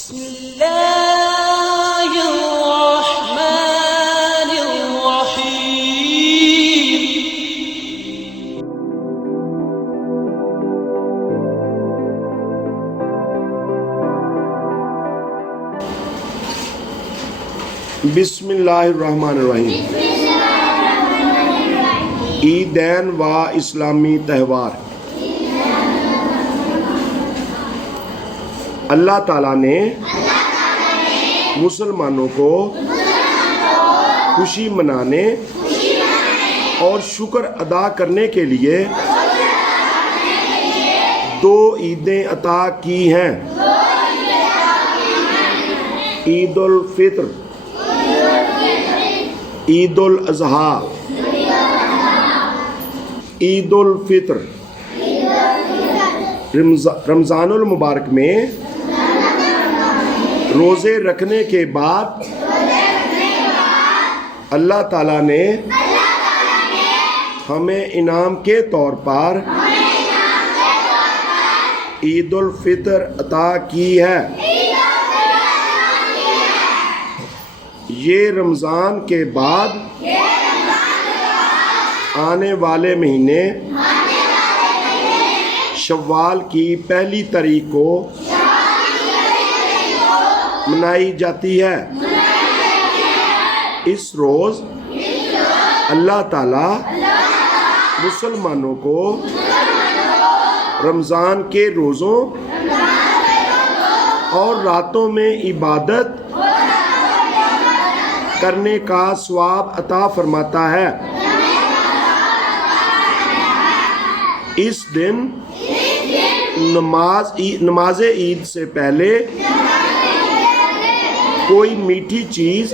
بسم اللہ الرحمن الرحیم۔ بسم اللہ الرحمن الرحیم۔ عیدین و اسلامی تہوار۔ اللہ تعالیٰ نے مسلمانوں کو خوشی منانے اور شکر ادا کرنے کے لیے دو عیدیں عطا کی ہیں، عید الفطر، عید الاضحیٰ۔ عید الفطر رمضان المبارک میں روزے رکھنے کے بعد اللہ تعالیٰ نے ہمیں انعام کے طور پر عید الفطر عطا کی ہے۔ یہ رمضان کے بعد آنے والے مہینے شوال کی پہلی تاریخ کو منائی جاتی ہے۔ اس روز اللہ تعالیٰ مسلمانوں کو رمضان کے روزوں اور راتوں میں عبادت کرنے کا ثواب عطا فرماتا ہے۔ اس دن نماز عید سے پہلے کوئی میٹھی چیز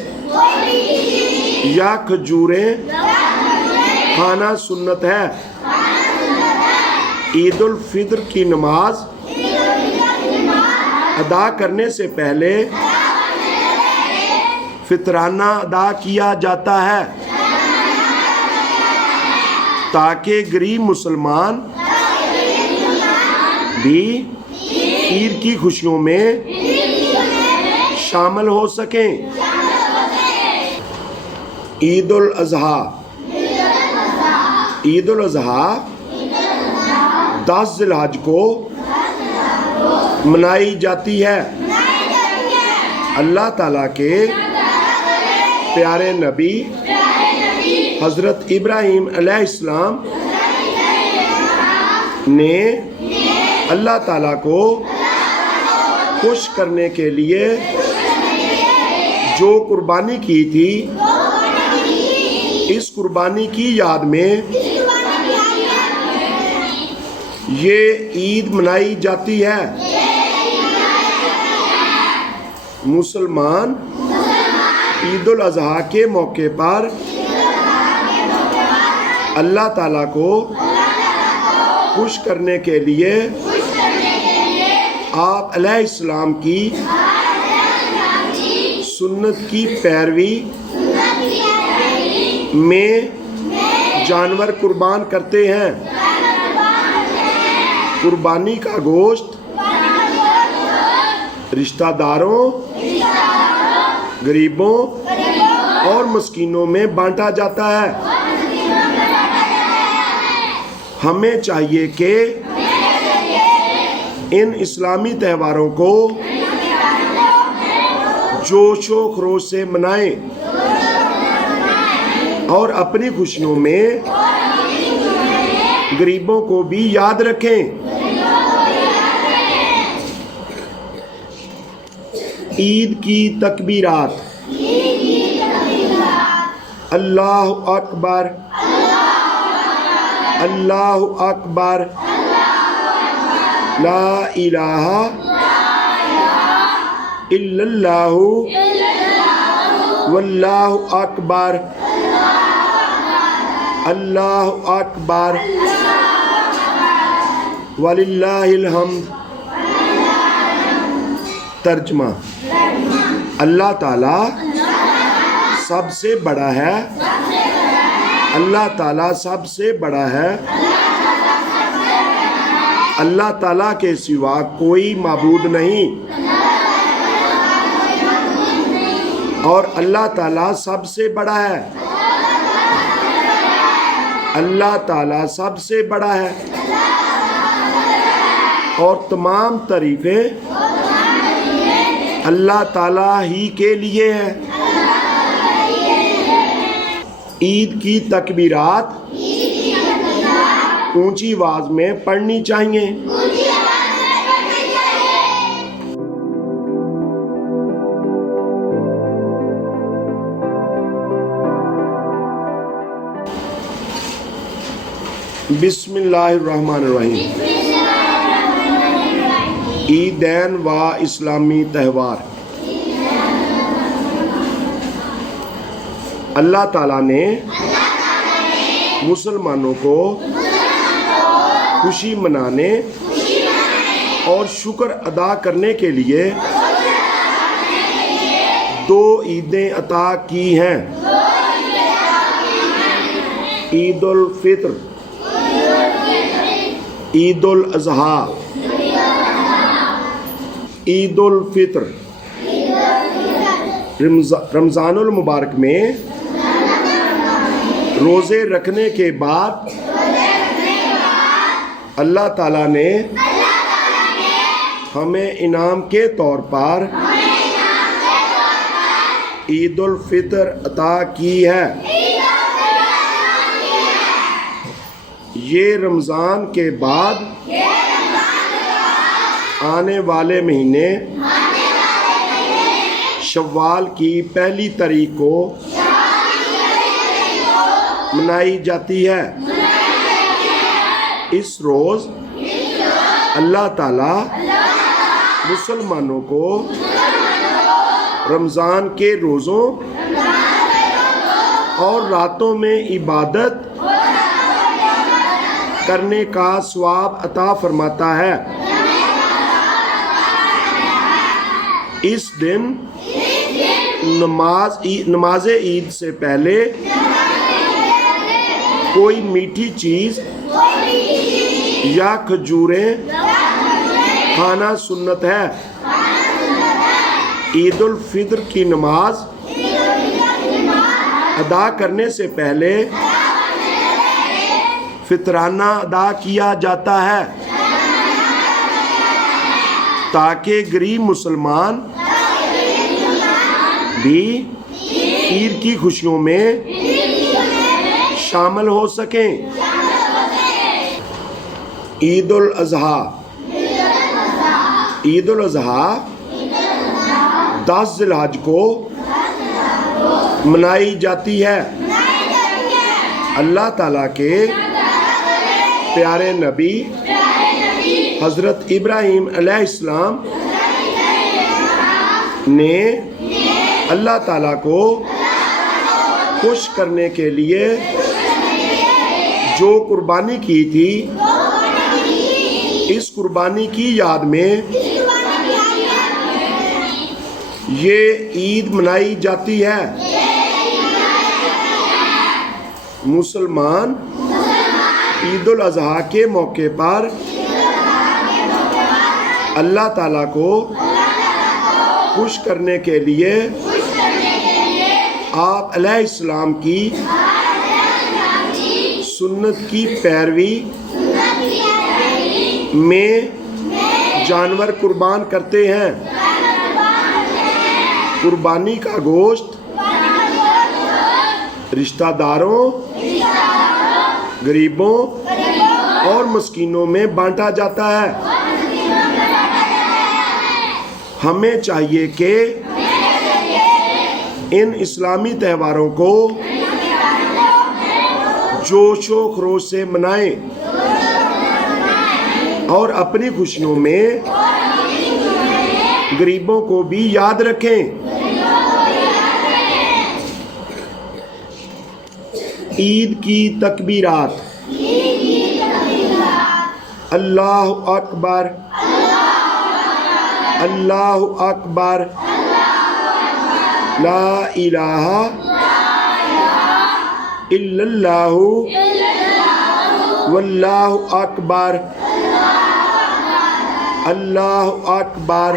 یا کھجوریں کھانا سنت ہے۔ عید الفطر کی نماز ادا کرنے سے پہلے فطرانہ ادا کیا جاتا ہے تاکہ غریب مسلمان بھی عید کی خوشیوں میں شامل ہو سکیں۔ عید الاضحیٰ۔ عید الاضحیٰ 10 ذی الحج کو منائی جاتی ہے۔ اللہ تعالیٰ کے پیارے نبی حضرت ابراہیم علیہ السلام نے اللہ تعالیٰ کو خوش کرنے کے لیے جو قربانی کی تھی، اس قربانی کی یاد میں یہ عید منائی جاتی ہے۔ مسلمان عید الاضحیٰ کے موقع پر اللہ تعالیٰ کو خوش کرنے کے لیے آپ علیہ السلام کی سنت کی پیروی میں جانور قربان کرتے ہیں۔ قربانی کا گوشت رشتہ داروں، غریبوں اور مسکینوں میں بانٹا جاتا ہے۔ ہمیں چاہیے کہ ان اسلامی تہواروں کو جوش و خروش سے منائیں اور اپنی خوشیوں میں غریبوں کو بھی یاد رکھیں۔ عید کی تکبیرات۔ اللہ اکبر، اللہ اکبر، لا الہ الا اللہ واللہ اکبر، اللہ اکبر وللہ الحمد۔ ترجمہ: اللہ تعالیٰ سب سے بڑا ہے، اللہ تعالیٰ سب سے بڑا ہے، اللہ تعالیٰ کے سوا کوئی معبود نہیں۔ اور اللہ تعالیٰ سب سے بڑا ہے. اللہ تعالیٰ سب سے بڑا ہے اور تمام تعریفیں اللہ تعالیٰ ہی کے لیے ہیں. عید کی تکبیرات اونچی آواز میں پڑھنی چاہیے. بسم اللہ الرحمن الرحیم. عیدین و اسلامی تہوار. اللہ تعالیٰ نے مسلمانوں کو خوشی منانے اور شکر ادا کرنے کے لیے 2 عیدیں عطا کی ہیں. عید الفطر، عید الاضحیٰ. عید الفطر رمضان المبارک میں روزے رکھنے کے بعد اللہ تعالیٰ نے ہمیں انعام کے طور پر عید الفطر عطا کی ہے. یہ رمضان کے بعد آنے والے مہینے شوال کی پہلی تاریخ کو منائی جاتی ہے. اس روز اللہ تعالیٰ مسلمانوں کو رمضان کے روزوں اور راتوں میں عبادت کرنے کا ثواب عطا فرماتا ہے. اس دن نماز عید سے پہلے کوئی میٹھی چیز یا کھجوریں کھانا سنت ہے. عید الفطر کی نماز ادا کرنے سے پہلے فطرانہ ادا کیا جاتا ہے تاکہ غریب مسلمان بھی عید کی خوشیوں میں شامل ہو سکیں. عید الاضحیٰ. عید الاضحیٰ 10 ذی الحجہ کو منائی جاتی ہے. اللہ تعالیٰ کے پیارے نبی حضرت ابراہیم علیہ السلام نے اللہ تعالیٰ کو خوش کرنے کے لیے جو قربانی کی تھی، اس قربانی کی یاد میں یہ عید منائی جاتی ہے. مسلمان عید الاضحیٰ کے موقع پر اللہ تعالیٰ کو خوش کرنے کے لیے آپ علیہ السلام کی سنت کی پیروی میں جانور قربان کرتے ہیں. قربانی کا گوشت رشتہ داروں، غریبوں اور مسکینوں میں بانٹا جاتا ہے. ہمیں چاہیے کہ ان اسلامی تہواروں کو جوش و خروش سے منائیں اور اپنی خوشیوں میں غریبوں کو بھی یاد رکھیں. عید کی تکبیرات. اللہ اکبر، اللہ اکبر، لا الہ الا اللہ واللہ اکبر، اللہ اکبر.